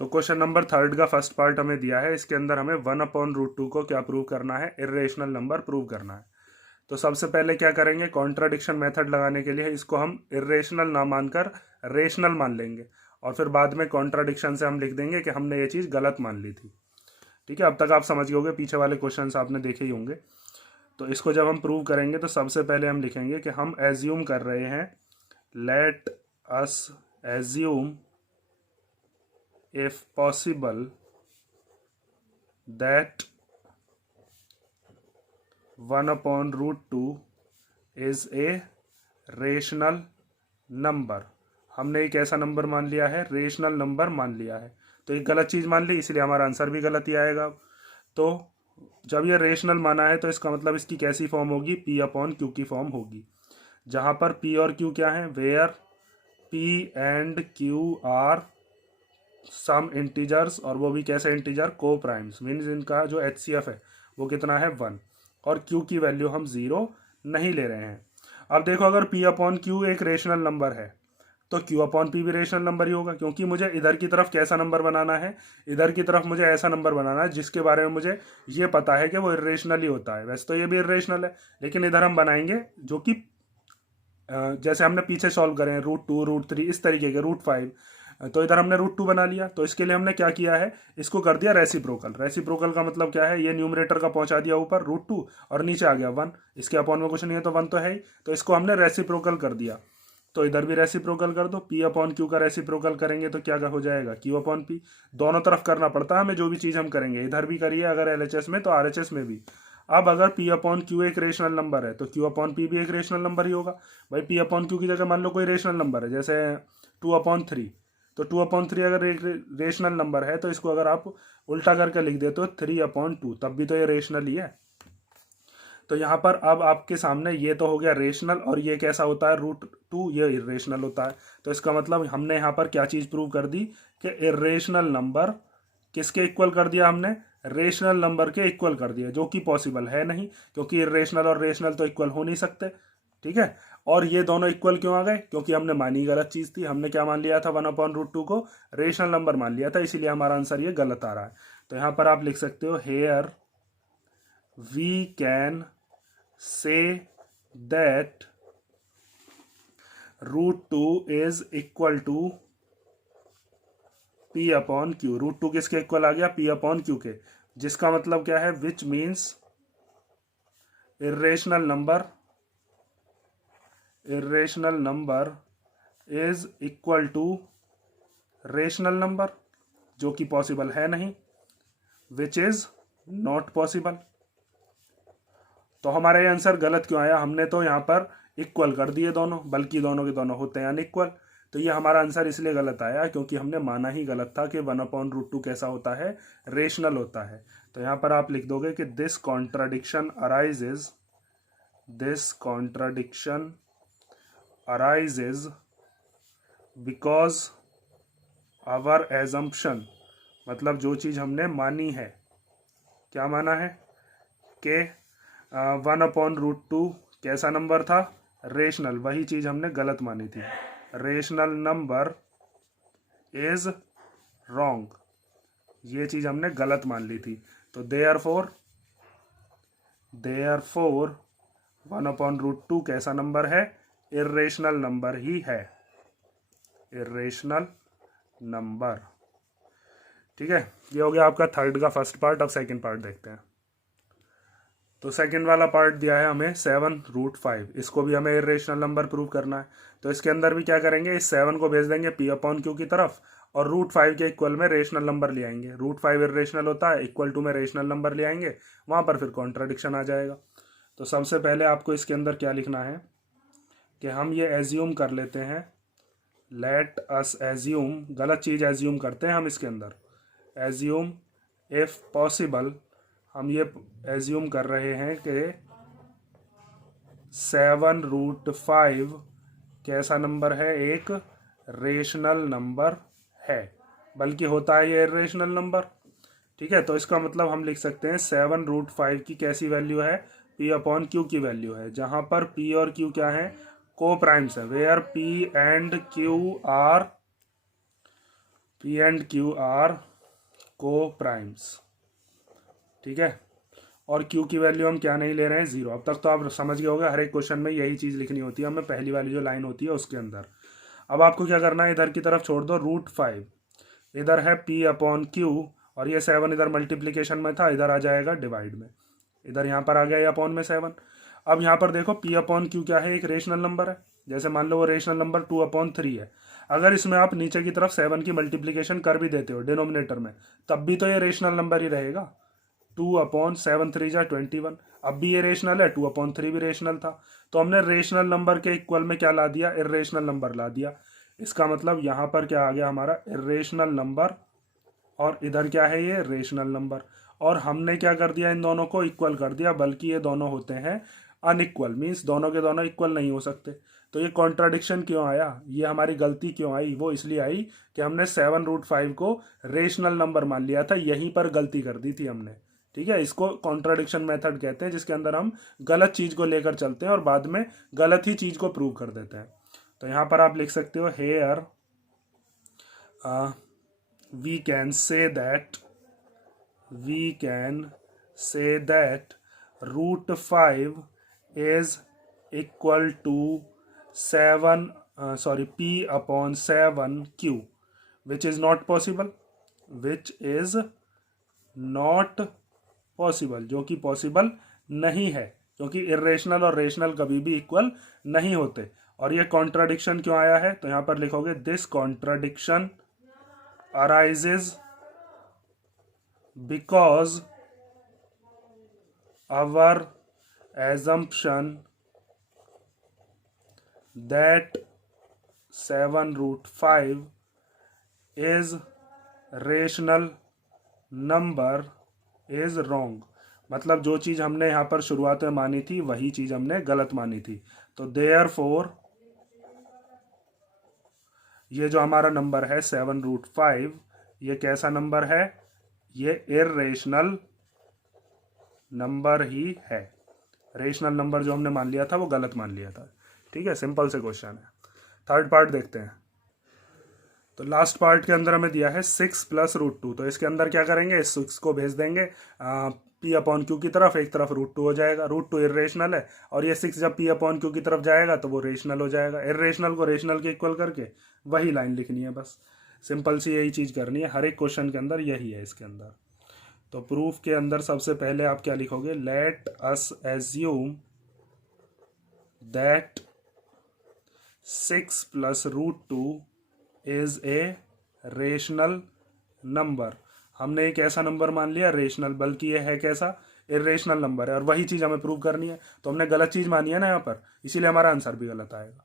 तो question number 3 का first part हमें दिया है। इसके अंदर हमें 1/√2 को क्या प्रूव करना है, इर्रेशनल नंबर प्रूव करना है। तो सबसे पहले क्या करेंगे, कॉन्ट्राडिक्शन मेथड लगाने के लिए इसको हम इर्रेशनल ना मानकर रेशनल मान लेंगे और फिर बाद में कॉन्ट्राडिक्शन से हम लिख देंगे कि हमने ये चीज़ गलत मान ली थी। ठीक है, अब तक आप समझ गए होंगे, पीछे वाले क्वेश्चन आपने देखे ही होंगे। तो इसको जब हम प्रूव करेंगे तो सबसे पहले हम लिखेंगे कि हम एज्यूम कर रहे हैं, let us assume if possible that 1/√2 is a rational number। हमने एक ऐसा नंबर मान लिया है, रेशनल नंबर मान लिया है। तो एक गलत चीज़ मान ली, इसलिए हमारा आंसर भी गलत ही आएगा। तो जब ये रेशनल माना है तो इसका मतलब इसकी कैसी फॉर्म होगी, P/Q की फॉर्म होगी, जहाँ पर P और Q क्या है, where P and Q are some integers, और वो भी कैसे इंटीजर, को प्राइम्स, मीन्स इनका जो HCF है वो कितना है 1, और Q की वैल्यू हम 0 नहीं ले रहे हैं। अब देखो, अगर P/Q एक रेशनल नंबर है तो Q/P भी रेशनल नंबर ही होगा, क्योंकि मुझे इधर की तरफ कैसा नंबर बनाना है, इधर की तरफ मुझे ऐसा नंबर बनाना है जिसके बारे में मुझे ये पता है कि वो इर्रेशनल ही होता है। वैसे तो ये भी इर्रेशनल है, लेकिन इधर हम बनाएंगे जो कि जैसे हमने पीछे सॉल्व करें √2, √3, इस तरीके के √5, तो इधर हमने √2 बना लिया। तो इसके लिए हमने क्या किया है, इसको कर दिया रेसिप्रोकल। रेसिप्रोकल का मतलब क्या है, ये न्यूमरेटर का पहुंचा दिया ऊपर √2 और नीचे आ गया 1, इसके अपॉन में कुछ नहीं है तो 1 तो है ही, तो इसको हमने रेसिप्रोकल कर दिया। तो इधर भी रेसिप्रोकल कर दो, P/Q का रेसिप्रोकल करेंगे तो क्या हो जाएगा, Q/P। दोनों तरफ करना पड़ता है हमें, जो भी चीज़ हम करेंगे, इधर भी करिए अगर LHS में तो RHS में भी। अब अगर P/Q एक रेशनल नंबर है तो Q/P भी एक रेशनल नंबर ही होगा। भाई P/Q की जगह मान लो कोई रेशनल नंबर है, जैसे 2/3, तो 2/3 अगर एक रेशनल नंबर है तो इसको अगर आप उल्टा करके लिख देते हो 3/2, तब भी तो ये रेशनल ही है। तो यहाँ पर अब आपके सामने ये तो हो गया रेशनल, और ये कैसा होता है, √2, ये इरेशनल होता है। तो इसका मतलब हमने यहाँ पर क्या चीज़ प्रूव कर दी कि इरेशनल नंबर किसके इक्वल कर दिया, हमने रेशनल नंबर के इक्वल कर दिया, जो कि पॉसिबल है नहीं, क्योंकि इरेशनल और रेशनल तो इक्वल हो नहीं सकते। ठीक है, और ये दोनों इक्वल क्यों आ गए, क्योंकि हमने मानी गलत चीज़ थी। हमने क्या मान लिया था, 1/√2 को रेशनल नंबर मान लिया था, इसीलिए हमारा आंसर ये गलत आ रहा है। तो यहाँ पर आप लिख सकते हो, here we can say that √2 is equal to P/Q। √2 किसके इक्वल आ गया, P/Q के, जिसका मतलब क्या है, which means irrational number is equal to rational number, जो कि पॉसिबल है नहीं, विच इज नॉट पॉसिबल। तो हमारा ये आंसर गलत क्यों आया, हमने तो यहाँ पर इक्वल कर दिए दोनों, बल्कि दोनों के दोनों होते हैं अनइक्वल। तो ये हमारा आंसर इसलिए गलत आया क्योंकि हमने माना ही गलत था कि 1/√2 कैसा होता है, रेशनल होता है। तो यहाँ पर आप लिख दोगे कि this contradiction arises because our assumption, मतलब जो चीज़ हमने मानी है, क्या माना है कि 1/√2 कैसा नंबर था, रेशनल, वही चीज़ हमने गलत मानी थी। रेशनल नंबर इज रॉन्ग, ये चीज़ हमने गलत मान ली थी। तो देयरफॉर 1/√2 कैसा नंबर है, इर्रेशनल नंबर ही है, इर्रेशनल नंबर। ठीक है, ये हो गया आपका 3 का फर्स्ट पार्ट। अब सेकंड पार्ट देखते हैं। तो सेकंड वाला पार्ट दिया है हमें 7√5, इसको भी हमें इर्रेशनल नंबर प्रूव करना है। तो इसके अंदर भी क्या करेंगे, इस 7 को भेज देंगे P/Q की तरफ, और √5 के इक्वल में रेशनल नंबर ले आएंगे। √5 इर्रेशनल होता है, इक्वल टू में रेशनल नंबर ले आएंगे, वहाँ पर फिर कॉन्ट्राडिक्शन आ जाएगा। तो सबसे पहले आपको इसके अंदर क्या लिखना है कि हम ये एज्यूम कर लेते हैं, लेट अस एज्यूम, गलत चीज़ एज्यूम करते हैं हम इसके अंदर, एज्यूम इफ पॉसिबल, हम ये एज्यूम कर रहे हैं कि 7√5 कैसा नंबर है, एक रेशनल नंबर है, बल्कि होता है ये इर्रेशनल नंबर। ठीक है, तो इसका मतलब हम लिख सकते हैं 7√5 की कैसी वैल्यू है, P/Q की वैल्यू है, जहां पर P और Q क्या है, को प्राइम्स है, where P and Q are P and Q are coprimes, ठीक है। और क्यू की वैल्यू हम क्या नहीं ले रहे हैं, जीरो। अब तक तो आप समझ गए होंगे, हर एक क्वेश्चन में यही चीज़ लिखनी होती है हमें, पहली वाली जो लाइन होती है उसके अंदर। अब आपको क्या करना है, इधर की तरफ छोड़ दो √5, इधर है P अपॉन क्यू, और ये 7 इधर मल्टीप्लीकेशन में था, इधर आ जाएगा डिवाइड में, इधर यहाँ पर आ गया ये अपॉन में 7। अब यहाँ पर देखो P अपॉन क्यू क्या है, एक रेशनल नंबर है। जैसे मान लो वो रेशनल नंबर 2/3 है, अगर इसमें आप नीचे की तरफ 7 की मल्टीप्लीकेशन कर भी देते हो डिनोमिनेटर में, तब भी तो ये रेशनल नंबर ही रहेगा। 2/7 3 जा 21, अब भी ये रेशनल है, 2/3 भी रेशनल था। तो हमने रेशनल नंबर के इक्वल में क्या ला दिया, इर्रेशनल नंबर ला दिया। इसका मतलब यहाँ पर क्या आ गया हमारा, इर्रेशनल नंबर, और इधर क्या है, ये रेशनल नंबर। और हमने क्या कर दिया, इन दोनों को इक्वल कर दिया, बल्कि ये दोनों होते हैं अनइक्वल, मीन्स दोनों के दोनों इक्वल नहीं हो सकते। तो ये कॉन्ट्राडिक्शन क्यों आया, ये हमारी गलती क्यों आई, वो इसलिए आई कि हमने 7√5 को रेशनल नंबर मान लिया था, यहीं पर गलती कर दी थी हमने, ठीक है। इसको कॉन्ट्राडिक्शन मेथड कहते हैं, जिसके अंदर हम गलत चीज को लेकर चलते हैं और बाद में गलत ही चीज को प्रूव कर देते हैं। तो यहाँ पर आप लिख सकते हो, hair we can say that √5 is equal to 7 P/7 Q, which is not possible, जो कि पॉसिबल नहीं है, क्योंकि इरेशनल और रेशनल कभी भी इक्वल नहीं होते। और ये कॉन्ट्राडिक्शन क्यों आया है, तो यहां पर लिखोगे, this contradiction arises because our assumption that 7√5 is rational number is wrong। मतलब जो चीज हमने यहां पर शुरुआत में मानी थी वही चीज हमने गलत मानी थी। तो देयरफॉर ये जो हमारा नंबर है 7√5, ये कैसा नंबर है, ये इर्रेशनल नंबर ही है। रेशनल नंबर जो हमने मान लिया था वो गलत मान लिया था, ठीक है। सिंपल से क्वेश्चन है। थर्ड पार्ट देखते हैं। तो लास्ट पार्ट के अंदर हमें दिया है 6 + √2। तो इसके अंदर क्या करेंगे, इस 6 को भेज देंगे P/Q की तरफ, एक तरफ √2 हो जाएगा। √2 इरेशनल है, और ये 6 जब P/Q की तरफ जाएगा तो वो रेशनल हो जाएगा। इरेशनल को रेशनल के इक्वल करके वही लाइन लिखनी है, बस सिंपल सी यही चीज़ करनी है। हर एक क्वेश्चन के अंदर यही है इसके अंदर। तो प्रूफ के अंदर सबसे पहले आप क्या लिखोगे, let us assume that 6 + √2 is a rational number. हमने एक ऐसा नंबर मान लिया रेशनल, बल्कि ये है कैसा, इरेशनल नंबर है, और वही चीज़ हमें प्रूव करनी है। तो हमने गलत चीज़ मानी है ना यहाँ पर, इसीलिए हमारा आंसर भी गलत आएगा।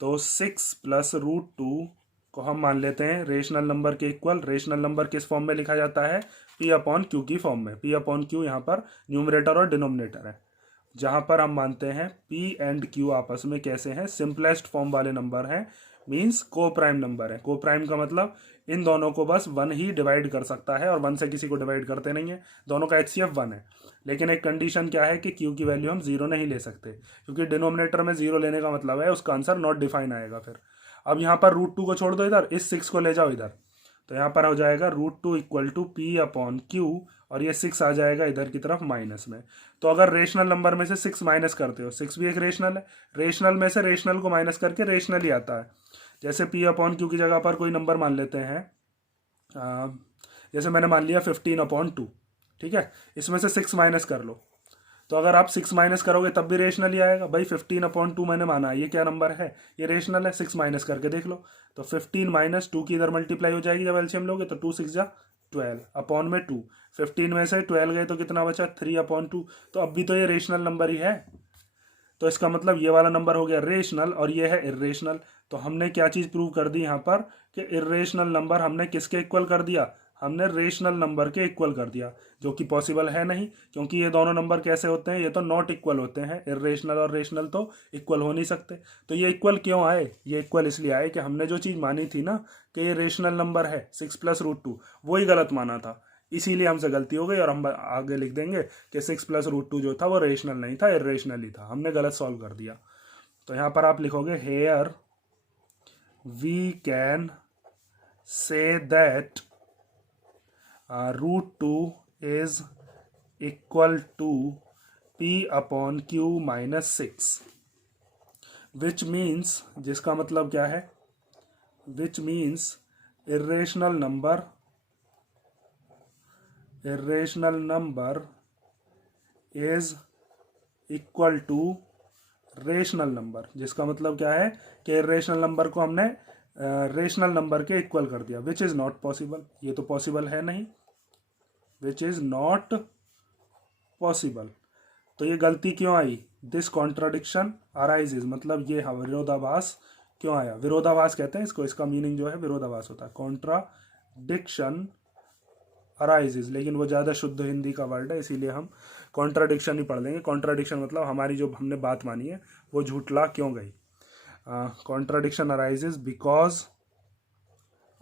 तो 6 + √2 को हम मान लेते हैं रेशनल नंबर के इक्वल। रेशनल नंबर किस फॉर्म में लिखा जाता है, P/Q की फॉर्म में। P/Q यहाँ पर न्यूमरेटर और डिनोमिनेटर है, जहाँ पर हम मानते हैं P एंड Q आपस में कैसे हैं, सिंपलेस्ट फॉर्म वाले नंबर हैं, मीन्स को प्राइम नंबर है। को प्राइम का मतलब इन दोनों को बस 1 ही डिवाइड कर सकता है, और 1 से किसी को डिवाइड करते नहीं है। दोनों का HCF 1 है, लेकिन एक कंडीशन क्या है कि Q की वैल्यू हम 0 नहीं ले सकते, क्योंकि डिनोमिनेटर में 0 लेने का मतलब है उसका आंसर नॉट डिफाइन आएगा। फिर अब यहाँ पर √2 को छोड़ दो इधर, इस 6 को ले जाओ इधर, तो यहाँ पर हो जाएगा √2 = P/Q, और ये 6 आ जाएगा इधर की तरफ माइनस में। तो अगर रेशनल नंबर में से 6 माइनस करते हो, 6 भी एक रेशनल है, रेशनल में से रेशनल को माइनस करके रेशनल ही आता है। जैसे P/Q की जगह पर कोई नंबर मान लेते हैं, जैसे मैंने मान लिया 15/2, ठीक है। इसमें से 6 माइनस कर लो, तो अगर आप 6 माइनस करोगे तब भी रेशनल ही आएगा। भाई 15/2 मैंने माना है, ये क्या नंबर है, ये रेशनल है, 6 माइनस करके देख लो। तो 15 - 2 की इधर मल्टीप्लाई हो जाएगी जब एलसीएम लोगे, तो 2 6 जा 12 अपॉन में 2, 15 में से 12 गए तो कितना बचा, 3/2। तो अब भी तो ये रेशनल नंबर ही है। तो इसका मतलब ये वाला नंबर हो गया रेशनल और ये है इरेशनल। तो हमने क्या चीज़ प्रूव कर दी यहाँ पर कि इरेशनल नंबर हमने किसके इक्वल कर दिया, हमने रेशनल नंबर के इक्वल कर दिया, जो कि पॉसिबल है नहीं, क्योंकि ये दोनों नंबर कैसे होते हैं, ये तो नॉट इक्वल होते हैं। इरेशनल और रेशनल तो इक्वल हो नहीं सकते। तो ये इक्वल क्यों आए, ये इक्वल इसलिए आए कि हमने जो चीज़ मानी थी ना कि ये रेशनल नंबर है 6 + √2, वही गलत माना था, इसीलिए हमसे गलती हो गई। और हम आगे लिख देंगे कि 6 + √2 जो था वो रेशनल नहीं था, इरेशनल ही था, हमने गलत सॉल्व कर दिया। तो यहाँ पर आप लिखोगे here we can say that root 2 is equal to p upon q minus 6, which means, जिसका मतलब क्या है, which means irrational number is equal to rational number, जिसका मतलब क्या है कि रेशनल नंबर को हमने रेशनल नंबर के इक्वल कर दिया, विच इज नॉट पॉसिबल, ये तो पॉसिबल है नहीं, विच इज नॉट पॉसिबल। तो ये गलती क्यों आई, दिस कॉन्ट्राडिक्शन अराइजेज, मतलब ये विरोधाभास क्यों आया, विरोधाभास कहते हैं इसको, इसका मीनिंग जो है विरोधाभास होता है, कॉन्ट्राडिक्शन अराइजेज, लेकिन वो ज़्यादा शुद्ध हिंदी का वर्ड है इसीलिए हम कॉन्ट्राडिक्शन ही पढ़ लेंगे। कॉन्ट्राडिक्शन मतलब हमारी जो हमने बात मानी है वो झूठला क्यों गई। Contradiction arises because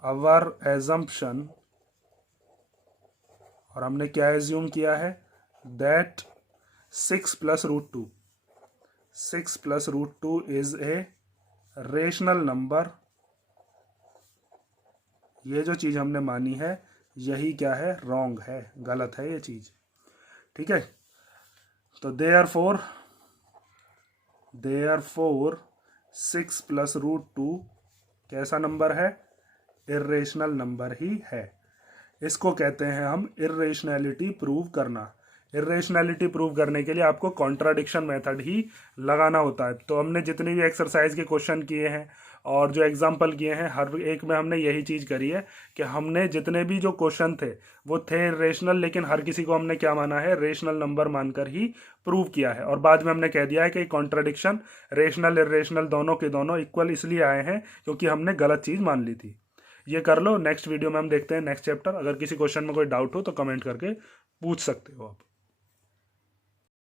our assumption, और हमने क्या एज्यूम किया है, that 6 plus root two is a rational number, ये जो चीज़ हमने मानी है यही क्या है, रॉन्ग है, गलत है ये चीज़, ठीक है। तो देयरफॉर 6 प्लस रूट 2 कैसा नंबर है, इर्रेशनल नंबर ही है। इसको कहते हैं हम इर्रेशनैलिटी प्रूव करना। इर्रेशनैलिटी प्रूव करने के लिए आपको कॉन्ट्राडिक्शन मेथड ही लगाना होता है। तो हमने जितनी भी एक्सरसाइज के क्वेश्चन किए हैं और जो एग्जाम्पल किए हैं, हर एक में हमने यही चीज़ करी है कि हमने जितने भी जो क्वेश्चन थे वो थे रेशनल, लेकिन हर किसी को हमने क्या माना है, रेशनल नंबर मानकर ही प्रूव किया है। और बाद में हमने कह दिया है कि कॉन्ट्राडिक्शन रेशनल इर्रेशनल दोनों के दोनों इक्वल इसलिए आए हैं क्योंकि हमने गलत चीज़ मान ली थी। ये कर लो, नेक्स्ट वीडियो में हम देखते हैं नेक्स्ट चैप्टर। अगर किसी क्वेश्चन में कोई डाउट हो तो कमेंट करके पूछ सकते हो आप।